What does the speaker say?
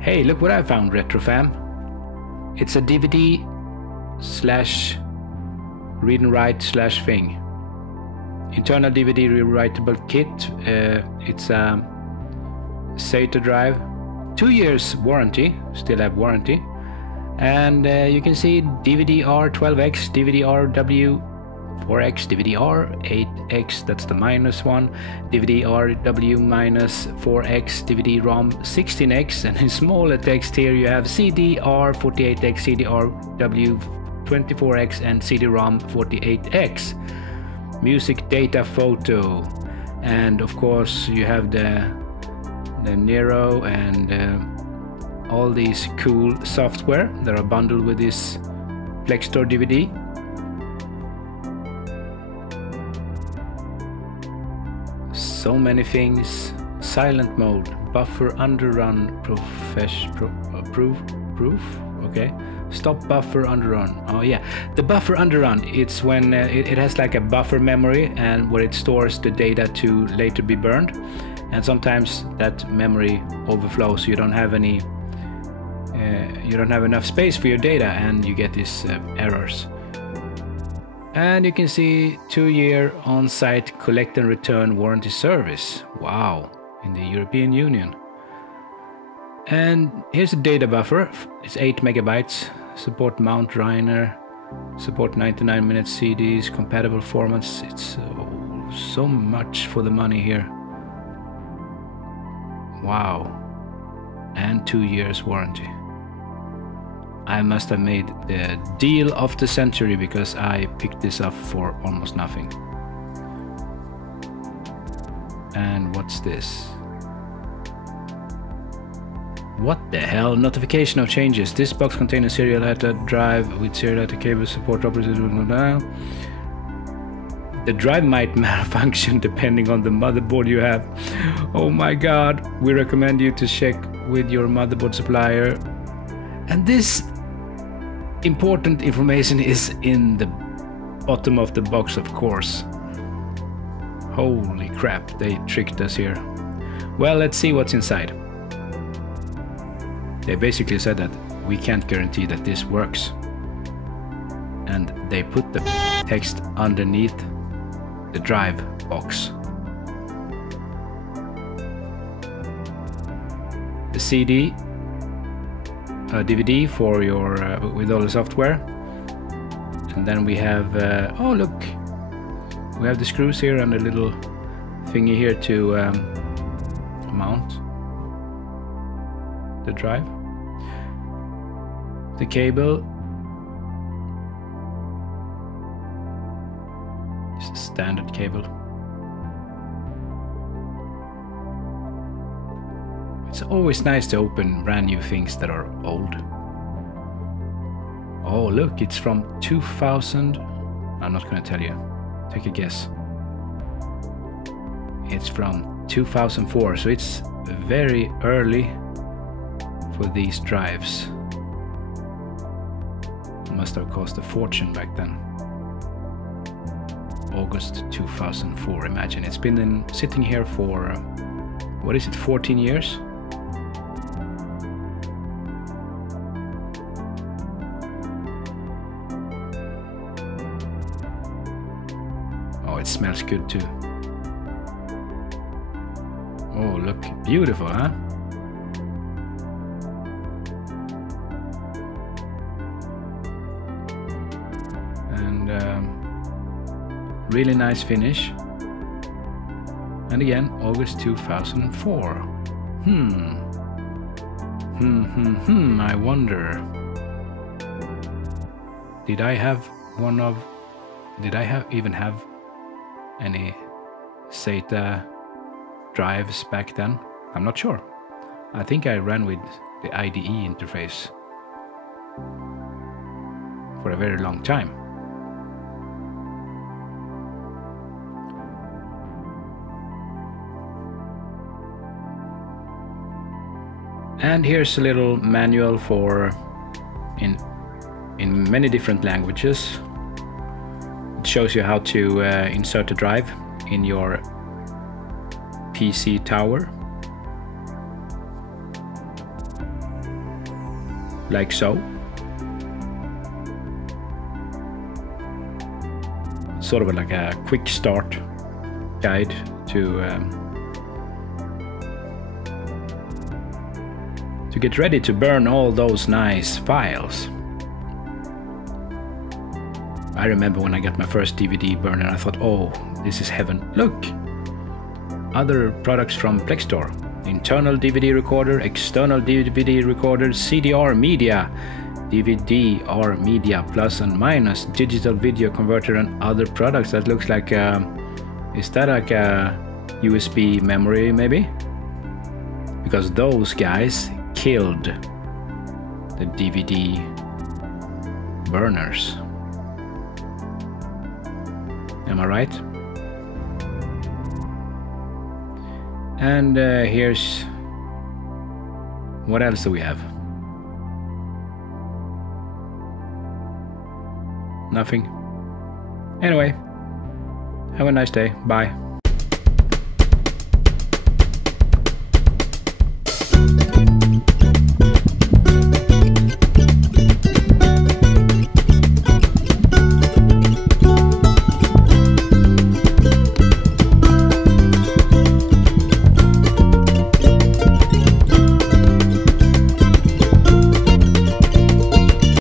Hey, look what I found, RetroFam. It's a DVD slash read and write slash thing. Internal DVD rewritable kit. It's a SATA drive. 2 years warranty, still have warranty. And you can see DVD R 12X, DVD R W 4X, DVD R 8X, that's the minus one, DVD R W minus 4X, DVD ROM 16X, and in smaller text here you have CD R 48X, CD R W 24X, and CD ROM 48X. Music data photo, and of course you have the Nero and all these cool software that are bundled with this Plextor DVD. So many things. Silent mode, buffer underrun, proof. Okay. Stop buffer underrun. Oh yeah, the buffer underrun. It's when it has like a buffer memory and where it stores the data to later be burned. And sometimes that memory overflows. You don't have any. You don't have enough space for your data, and you get these errors. And you can see 2-year on-site collect and return warranty service. Wow, in the European Union. And here's the data buffer. It's 8 megabytes. Support Mount Rainer. Support 99-minute CDs. Compatible formats. It's so much for the money here. Wow. And 2 years warranty. I must have made the deal of the century because I picked this up for almost nothing. And what's this? What the hell? Notification of changes. This box contains a serial data drive with serial data cable support operators. The drive might malfunction depending on the motherboard you have. Oh my god. We recommend you to check with your motherboard supplier. And this important information is in the bottom of the box, of course. Holy crap, they tricked us here. Well, let's see what's inside. They basically said that we can't guarantee that this works. And they put the text underneath the drive box. The CD, a DVD for your with all the software, and then we have oh look, we have the screws here and a little thingy here to mount the drive. The cable, it's a standard cable. It's always nice to open brand new things that are old. Oh look, it's from 2000. I'm not gonna tell you. Take a guess. It's from 2004, so it's very early for these drives. It must have cost a fortune back then. August 2004, imagine. It's been sitting here for, what is it, 14 years? It smells good too. Oh, look, beautiful, huh? And really nice finish. And again, August 2004. I wonder. Did I even have any SATA drives back then? I'm not sure. I think I ran with the IDE interface for a very long time. And here's a little manual for in many different languages. It shows you how to insert a drive in your PC tower. like so. Sort of like a quick start guide to get ready to burn all those nice files. I remember when I got my first DVD burner, I thought, oh, this is heaven. Look! Other products from Plextor. Internal DVD recorder, external DVD recorder, CDR media, DVD-R media, plus and minus, digital video converter, and other products. That looks like is that like a USB memory maybe? Because those guys killed the DVD burners. Am I right? And here's, what else do we have? Nothing. Anyway, have a nice day. Bye.